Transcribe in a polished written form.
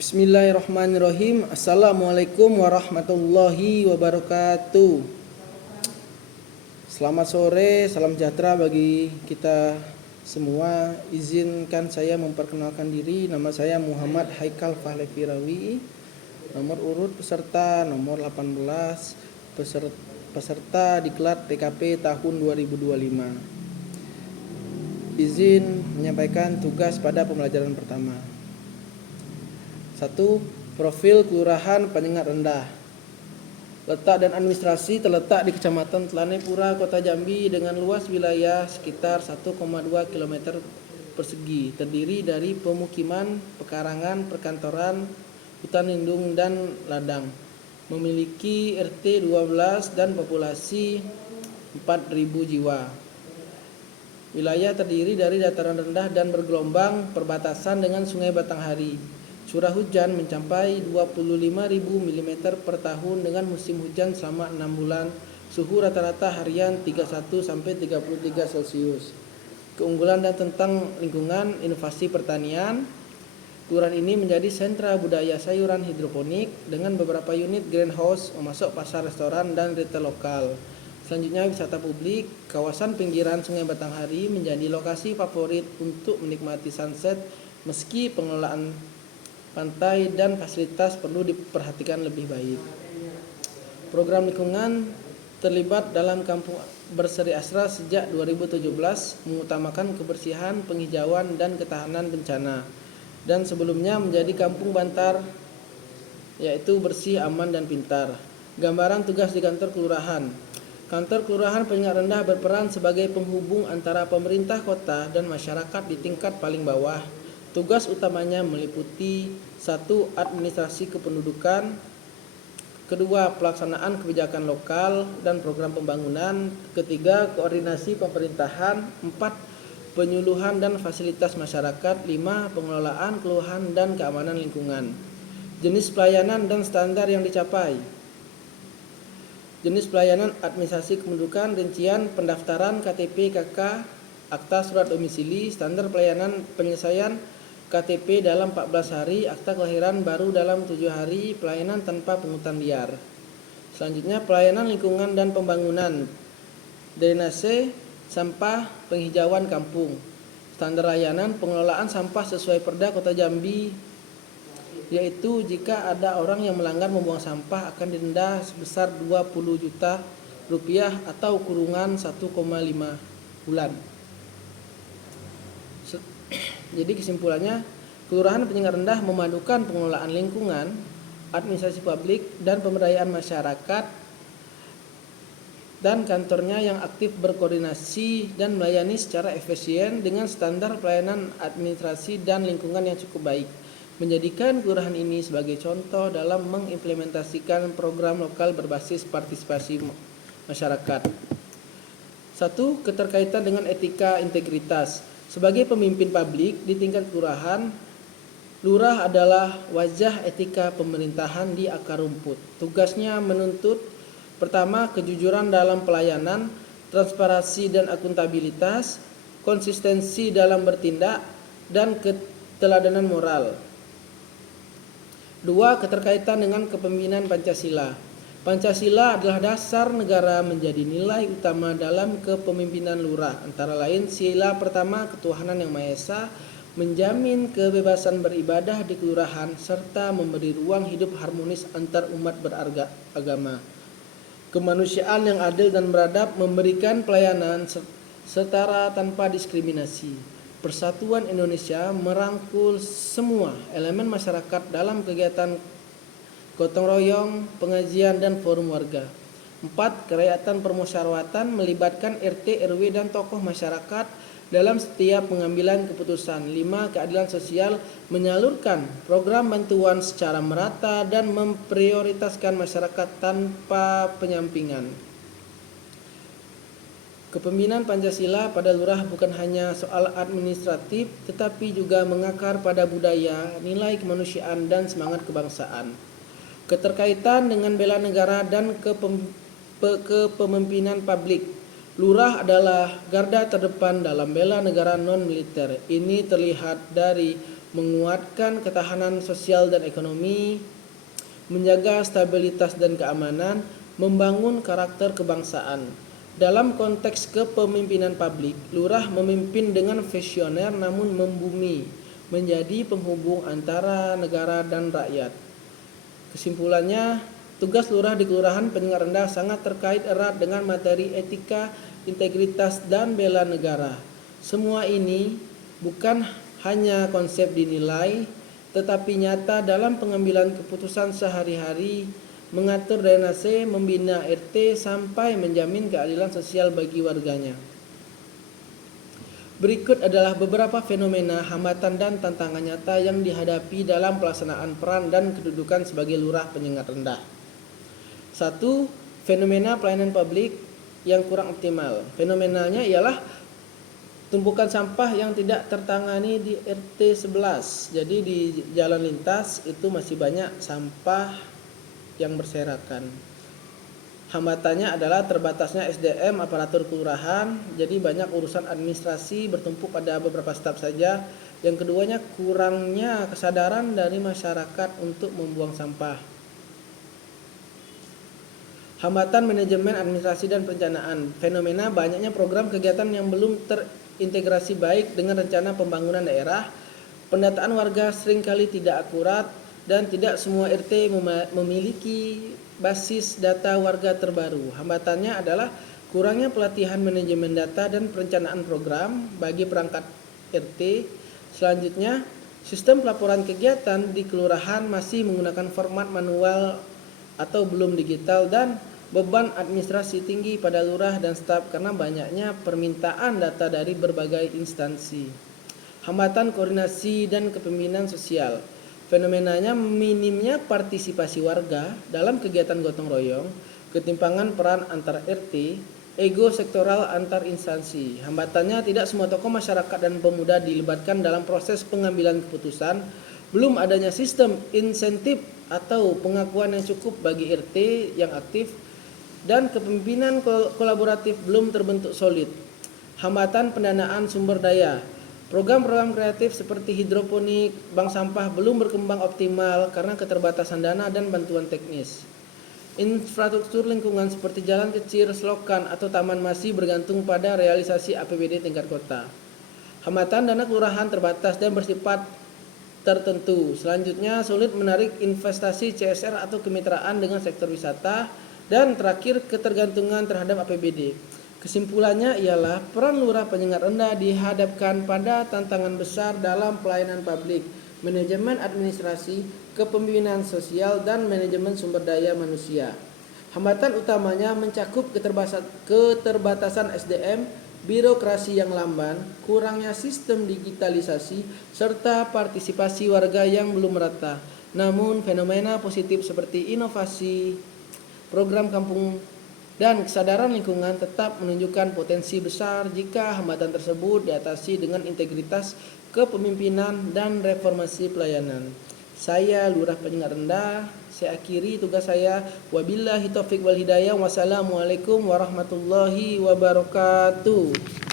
Bismillahirrahmanirrahim. Assalamualaikum warahmatullahi wabarakatuh. Selamat sore, salam sejahtera bagi kita semua. Izinkan saya memperkenalkan diri. Nama saya Muhammad Haikal Fahlevirawi. Nomor urut peserta nomor 18. Peserta diklat TKP tahun 2025. Izin menyampaikan tugas pada pembelajaran pertama. 1. Profil Kelurahan Penyengat Rendah. Letak dan administrasi terletak di Kecamatan Telanepura, Kota Jambi dengan luas wilayah sekitar 1,2 km persegi. Terdiri dari pemukiman, pekarangan, perkantoran, hutan lindung, dan ladang. Memiliki RT 12 dan populasi 4.000 jiwa. Wilayah terdiri dari dataran rendah dan bergelombang perbatasan dengan Sungai Batanghari. Curah hujan mencapai 25.000 mm per tahun dengan musim hujan selama 6 bulan. Suhu rata-rata harian 31 sampai 33 Celcius. Keunggulan dan tentang lingkungan inovasi pertanian. Kelurahan ini menjadi sentra budaya sayuran hidroponik dengan beberapa unit greenhouse, memasok pasar restoran dan retail lokal. Selanjutnya wisata publik. Kawasan pinggiran Sungai Batanghari menjadi lokasi favorit untuk menikmati sunset meski pengelolaan pantai dan fasilitas perlu diperhatikan lebih baik. Program lingkungan terlibat dalam Kampung Berseri Asra sejak 2017, mengutamakan kebersihan, penghijauan, dan ketahanan bencana. Dan sebelumnya menjadi Kampung Bantar, yaitu bersih, aman, dan pintar. Gambaran tugas di kantor kelurahan. Kantor Kelurahan Penyengat Rendah berperan sebagai penghubung antara pemerintah kota dan masyarakat di tingkat paling bawah. Tugas utamanya meliputi 1. Administrasi kependudukan, 2. Pelaksanaan kebijakan lokal dan program pembangunan, 3. Koordinasi pemerintahan, 4. Penyuluhan dan fasilitas masyarakat, 5. Pengelolaan keluhan dan keamanan lingkungan. Jenis pelayanan dan standar yang dicapai. Jenis pelayanan administrasi kependudukan, rincian pendaftaran KTP KK, akta surat domisili, standar pelayanan penyelesaian KTP dalam 14 hari, akta kelahiran baru dalam 7 hari, pelayanan tanpa pungutan liar. Selanjutnya pelayanan lingkungan dan pembangunan, drainase, sampah, penghijauan kampung. Standar layanan pengelolaan sampah sesuai Perda Kota Jambi, yaitu jika ada orang yang melanggar membuang sampah akan didenda sebesar 20 juta rupiah atau kurungan 1,5 bulan. Jadi kesimpulannya, Kelurahan Penyengat Rendah memadukan pengelolaan lingkungan, administrasi publik, dan pemberdayaan masyarakat, dan kantornya yang aktif berkoordinasi dan melayani secara efisien dengan standar pelayanan administrasi dan lingkungan yang cukup baik, menjadikan kelurahan ini sebagai contoh dalam mengimplementasikan program lokal berbasis partisipasi masyarakat. 1. Keterkaitan dengan etika integritas. Sebagai pemimpin publik di tingkat kelurahan, lurah adalah wajah etika pemerintahan di akar rumput. Tugasnya menuntut: pertama, kejujuran dalam pelayanan, transparansi dan akuntabilitas, konsistensi dalam bertindak, dan keteladanan moral. 2. Keterkaitan dengan kepemimpinan Pancasila. Pancasila adalah dasar negara, menjadi nilai utama dalam kepemimpinan lurah. Antara lain, sila pertama ketuhanan yang Maha Esa, menjamin kebebasan beribadah di kelurahan, serta memberi ruang hidup harmonis antar umat beragama. Kemanusiaan yang adil dan beradab, memberikan pelayanan setara tanpa diskriminasi. Persatuan Indonesia merangkul semua elemen masyarakat dalam kegiatan gotong royong, pengajian, dan forum warga. 4. Kerakyatan permusyawaratan melibatkan RT, RW, dan tokoh masyarakat dalam setiap pengambilan keputusan. 5. Keadilan sosial menyalurkan program bantuan secara merata dan memprioritaskan masyarakat tanpa penyampingan. Kepemimpinan Pancasila pada lurah bukan hanya soal administratif, tetapi juga mengakar pada budaya, nilai kemanusiaan, dan semangat kebangsaan. Keterkaitan dengan bela negara dan kepemimpinan publik. Lurah adalah garda terdepan dalam bela negara non-militer. Ini terlihat dari menguatkan ketahanan sosial dan ekonomi, menjaga stabilitas dan keamanan, membangun karakter kebangsaan. Dalam konteks kepemimpinan publik, lurah memimpin dengan visioner namun membumi, menjadi penghubung antara negara dan rakyat. Kesimpulannya, tugas lurah di Kelurahan Penyengat Rendah sangat terkait erat dengan materi etika, integritas, dan bela negara. Semua ini bukan hanya konsep dinilai, tetapi nyata dalam pengambilan keputusan sehari-hari, mengatur drainase, membina RT, sampai menjamin keadilan sosial bagi warganya. Berikut adalah beberapa fenomena, hambatan, dan tantangan nyata yang dihadapi dalam pelaksanaan peran dan kedudukan sebagai lurah Penyengat Rendah. 1. Fenomena pelayanan publik yang kurang optimal. Fenomenanya ialah tumpukan sampah yang tidak tertangani di RT 11. Jadi di jalan lintas itu masih banyak sampah yang berserakan. Hambatannya adalah terbatasnya SDM aparatur kelurahan, jadi banyak urusan administrasi bertumpuk pada beberapa staf saja. Yang keduanya, kurangnya kesadaran dari masyarakat untuk membuang sampah. Hambatan manajemen administrasi dan perencanaan. Fenomena banyaknya program kegiatan yang belum terintegrasi baik dengan rencana pembangunan daerah. Pendataan warga seringkali tidak akurat dan tidak semua RT memiliki basis data warga terbaru. Hambatannya adalah kurangnya pelatihan manajemen data dan perencanaan program bagi perangkat RT. Selanjutnya, sistem pelaporan kegiatan di kelurahan masih menggunakan format manual atau belum digital, dan beban administrasi tinggi pada lurah dan staf karena banyaknya permintaan data dari berbagai instansi. Hambatan koordinasi dan kepemimpinan sosial. Fenomenanya minimnya partisipasi warga dalam kegiatan gotong royong, ketimpangan peran antar RT, ego sektoral antar instansi. Hambatannya tidak semua tokoh masyarakat dan pemuda dilibatkan dalam proses pengambilan keputusan, belum adanya sistem insentif atau pengakuan yang cukup bagi RT yang aktif, dan kepemimpinan kolaboratif belum terbentuk solid. Hambatan pendanaan sumber daya. Program-program kreatif seperti hidroponik, bank sampah belum berkembang optimal karena keterbatasan dana dan bantuan teknis. Infrastruktur lingkungan seperti jalan kecil, selokan, atau taman masih bergantung pada realisasi APBD tingkat kota. Hambatan dana kelurahan terbatas dan bersifat tertentu. Selanjutnya, sulit menarik investasi CSR atau kemitraan dengan sektor wisata. Dan terakhir, ketergantungan terhadap APBD. Kesimpulannya ialah peran lurah Penyengat Rendah dihadapkan pada tantangan besar dalam pelayanan publik, manajemen administrasi, kepemimpinan sosial, dan manajemen sumber daya manusia. Hambatan utamanya mencakup keterbatasan SDM, birokrasi yang lamban, kurangnya sistem digitalisasi, serta partisipasi warga yang belum merata. Namun fenomena positif seperti inovasi, program kampung, dan kesadaran lingkungan tetap menunjukkan potensi besar jika hambatan tersebut diatasi dengan integritas kepemimpinan dan reformasi pelayanan. Saya Lurah Penyengat Rendah, saya akhiri tugas saya. Wabillahi taufiq wal hidayah. Wassalamualaikum warahmatullahi wabarakatuh.